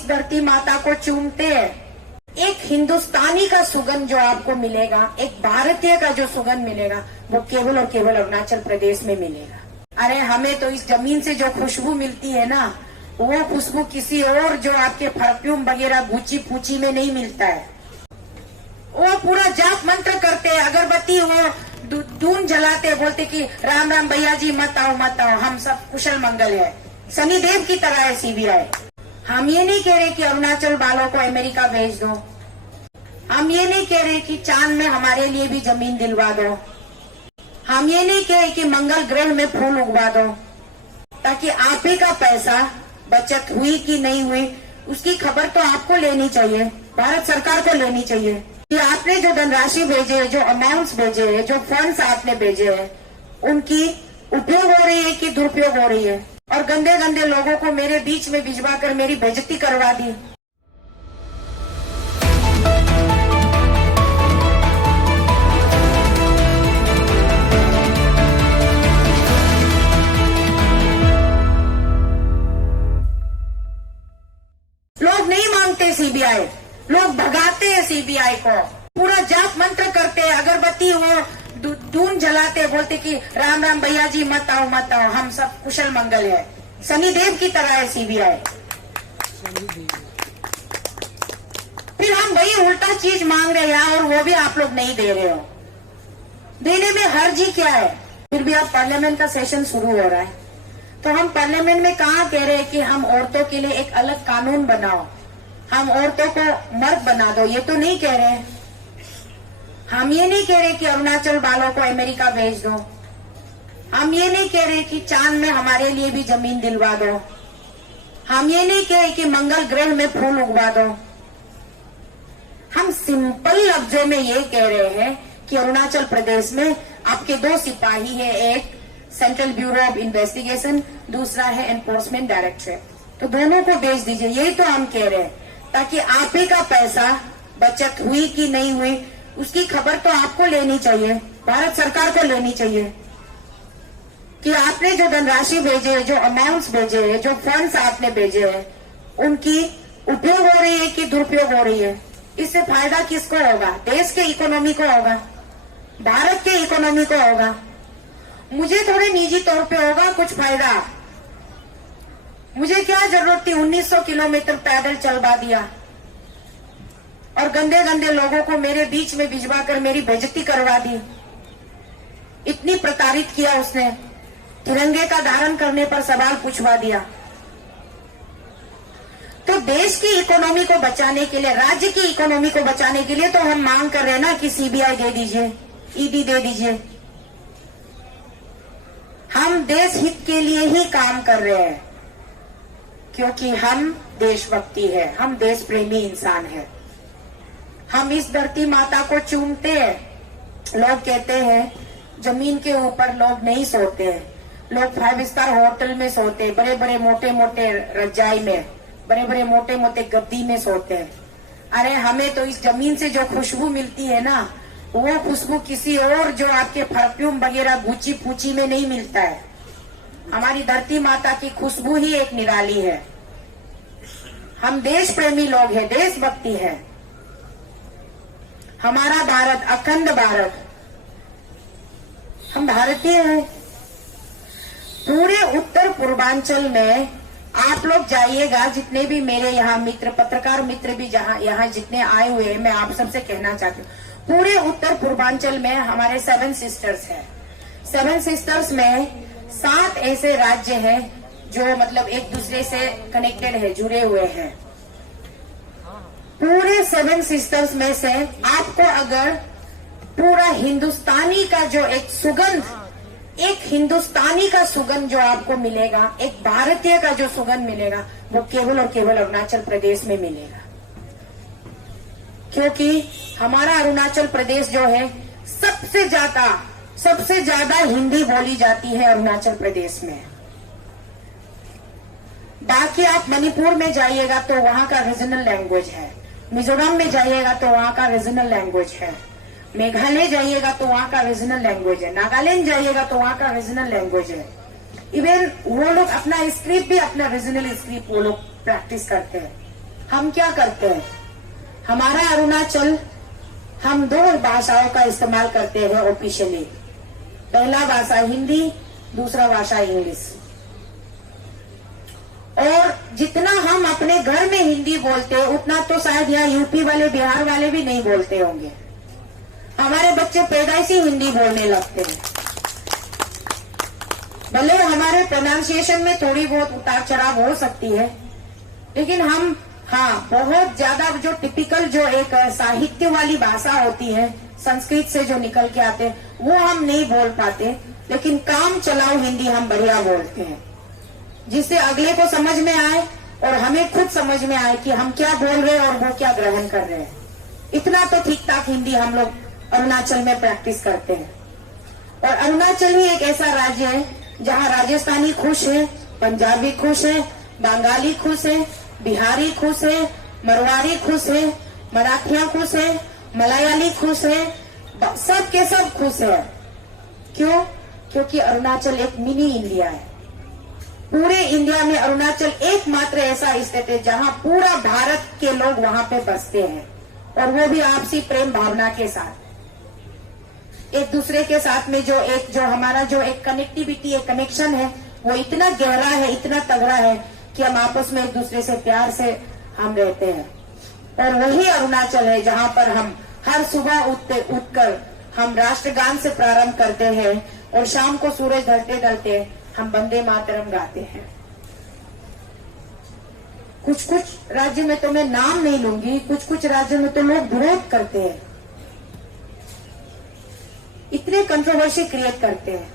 इस धरती माता को चूमते हैं। एक हिंदुस्तानी का सुगंध जो आपको मिलेगा, एक भारतीय का जो सुगंध मिलेगा, वो केवल और केवल अरुणाचल प्रदेश में मिलेगा। अरे हमें तो इस जमीन से जो खुशबू मिलती है ना, वो खुशबू किसी और जो आपके परफ्यूम वगैरह गुची पूची में नहीं मिलता है। वो पूरा जाप मंत्र करते, अगरबत्ती वो धून जलाते, बोलते कि राम राम भैया जी मत आओ मत आओ, हम सब कुशल मंगल है। शनिदेव की तरह है सीबीआई। हम ये नहीं कह रहे कि अरुणाचल वालों को अमेरिका भेज दो, हम ये नहीं कह रहे कि चांद में हमारे लिए भी जमीन दिलवा दो, हम ये नहीं कह रहे कि मंगल ग्रह में फूल उगवा दो, ताकि आप ही का पैसा बचत हुई कि नहीं हुई उसकी खबर तो आपको लेनी चाहिए, भारत सरकार को लेनी चाहिए कि आपने जो धनराशि भेजे है, जो अमाउंट्स भेजे है, जो फंड्स आपने भेजे हैं, उनकी उपयोग हो रही है कि दुरुपयोग हो रही है। और गंदे गंदे लोगों को मेरे बीच में भिजवा कर मेरी बेइज्जती करवा दी। लोग नहीं मांगते सीबीआई, लोग भगाते हैं सीबीआई को, पूरा जाप मंत्र करते, अगरबत्ती वो धून जलाते, बोलते कि राम राम भैया जी मत आओ मत आओ, हम सब कुशल मंगल है। शनिदेव की तरह है सीबीआई। फिर हम वही उल्टा चीज मांग रहे हैं और वो भी आप लोग नहीं दे रहे हो। देने में हर्ज ही क्या है? फिर भी अब पार्लियामेंट का सेशन शुरू हो रहा है, तो हम पार्लियामेंट में कहाँ कह रहे हैं कि हम औरतों के लिए एक अलग कानून बनाओ, हम औरतों को मर्द बना दो, ये तो नहीं कह रहे। हम ये नहीं कह रहे कि अरुणाचल वालों को अमेरिका भेज दो, हम ये नहीं कह रहे कि चांद में हमारे लिए भी जमीन दिलवा दो, हम ये नहीं कह रहे कि मंगल ग्रह में फूल उगवा दो। हम सिंपल लफ्जों में ये कह रहे हैं कि अरुणाचल प्रदेश में आपके 2 सिपाही है, एक सेंट्रल ब्यूरो ऑफ इन्वेस्टिगेशन, दूसरा है एनफोर्समेंट डायरेक्टरेट, तो दोनों को भेज दीजिए। यही तो हम कह रहे हैं, ताकि आप ही का पैसा बचत हुई कि नहीं हुई उसकी खबर तो आपको लेनी चाहिए, भारत सरकार को लेनी चाहिए कि आपने जो धनराशि भेजे है, जो अमाउंट्स भेजे है, जो फंड्स आपने भेजे हैं, उनकी उपयोग हो रही है कि दुरुपयोग हो रही है। इससे फायदा किसको होगा? देश के इकोनॉमी को होगा, भारत के इकोनॉमी को होगा। मुझे थोड़े निजी तौर पे होगा कुछ फायदा, मुझे क्या जरूरत थी 1900 किलोमीटर पैदल चलवा दिया और गंदे गंदे लोगों को मेरे बीच में भिजवा कर मेरी बेइज्जती करवा दी। इतनी प्रताड़ित किया उसने, तिरंगे का धारण करने पर सवाल पूछवा दिया। तो देश की इकोनॉमी को बचाने के लिए, राज्य की इकोनॉमी को बचाने के लिए तो हम मांग कर रहे हैं ना कि सीबीआई दे दीजिए, ईडी दे दीजिए। हम देश हित के लिए ही काम कर रहे हैं, क्योंकि हम देशभक्ति है, हम देश प्रेमी इंसान है। हम इस धरती माता को चूमते हैं। लोग कहते हैं जमीन के ऊपर लोग नहीं सोते हैं, लोग 5 स्टार होटल में सोते हैं, बड़े बड़े मोटे मोटे रजाई में, बड़े बड़े मोटे मोटे गद्दी में सोते हैं। अरे हमें तो इस जमीन से जो खुशबू मिलती है ना, वो खुशबू किसी और जो आपके परफ्यूम वगैरह गुची पूची में नहीं मिलता है। हमारी धरती माता की खुशबू ही एक निराली है। हम देश प्रेमी लोग हैं, देशभक्ति है। हमारा भारत अखंड भारत, हम भारतीय हैं। पूरे उत्तर पूर्वांचल में आप लोग जाइएगा, जितने भी मेरे यहाँ मित्र, पत्रकार मित्र भी यहाँ जितने आए हुए हैं, मैं आप सबसे कहना चाहती हूँ, पूरे उत्तर पूर्वांचल में हमारे 7 सिस्टर्स हैं। 7 सिस्टर्स में 7 ऐसे राज्य हैं जो मतलब एक दूसरे से कनेक्टेड है, जुड़े हुए हैं। पूरे 7 सिस्टर्स में से आपको अगर पूरा हिंदुस्तानी का जो एक सुगंध, एक हिंदुस्तानी का सुगंध जो आपको मिलेगा, एक भारतीय का जो सुगंध मिलेगा, वो केवल और केवल अरुणाचल प्रदेश में मिलेगा। क्योंकि हमारा अरुणाचल प्रदेश जो है सबसे ज्यादा हिंदी बोली जाती है अरुणाचल प्रदेश में। बाकी आप मणिपुर में जाइएगा तो वहां का रीजनल लैंग्वेज है, मिजोरम में जाइएगा तो वहां का रीजनल लैंग्वेज है, मेघालय जाइएगा तो वहां का रीजनल लैंग्वेज है, नागालैंड जाइएगा तो वहां का रीजनल लैंग्वेज है। इवन वो लोग अपना स्क्रिप्ट भी अपना रीजनल स्क्रिप्ट वो लोग प्रैक्टिस करते हैं। हम क्या करते हैं, हमारा अरुणाचल, हम दो भाषाओं का इस्तेमाल करते हैं ऑफिशियली। पहला भाषा हिंदी, दूसरा भाषा इंग्लिश। और जितना हम अपने घर में हिंदी बोलते हैं उतना तो शायद यहाँ यूपी वाले, बिहार वाले भी नहीं बोलते होंगे। हमारे बच्चे पैदाइशी हिंदी बोलने लगते हैं। भले हमारे प्रोनाउंसिएशन में थोड़ी बहुत उतार चढ़ाव हो सकती है, लेकिन हम बहुत ज्यादा जो टिपिकल जो एक साहित्य वाली भाषा होती है संस्कृत से जो निकल के आते हैं वो हम नहीं बोल पाते, लेकिन काम चलाओ हिंदी हम बढ़िया बोलते हैं, जिससे अगले को समझ में आए और हमें खुद समझ में आए कि हम क्या बोल रहे हैं और वो क्या ग्रहण कर रहे हैं। इतना तो ठीक ठाक हिंदी हम लोग अरुणाचल में प्रैक्टिस करते हैं। और अरुणाचल ही एक ऐसा राज्य है जहाँ राजस्थानी खुश है, पंजाबी खुश है, बंगाली खुश है, बिहारी खुश है, मरवाड़ी खुश है, मराठिया खुश है, मलयाली खुश है, सब के सब खुश है। क्यों? क्योंकि अरुणाचल एक मिनी इंडिया है। पूरे इंडिया में अरुणाचल एकमात्र ऐसा स्टेट है जहां पूरा भारत के लोग वहां पे बसते हैं, और वो भी आपसी प्रेम भावना के साथ, एक दूसरे के साथ में जो हमारा जो एक कनेक्टिविटी, एक कनेक्शन है, वो इतना गहरा है, इतना तगड़ा है कि हम आपस में एक दूसरे से प्यार से हम रहते हैं। और वही अरुणाचल है जहां पर हम हर सुबह उठकर हम राष्ट्रगान से प्रारंभ करते हैं और शाम को सूरज ढलते ढलते हम वंदे मातरम गाते हैं। कुछ कुछ राज्य में तो मैं नाम नहीं लूंगी, कुछ कुछ राज्यों में तो लोग विरोध करते हैं, इतने कंट्रोवर्सी क्रिएट करते हैं।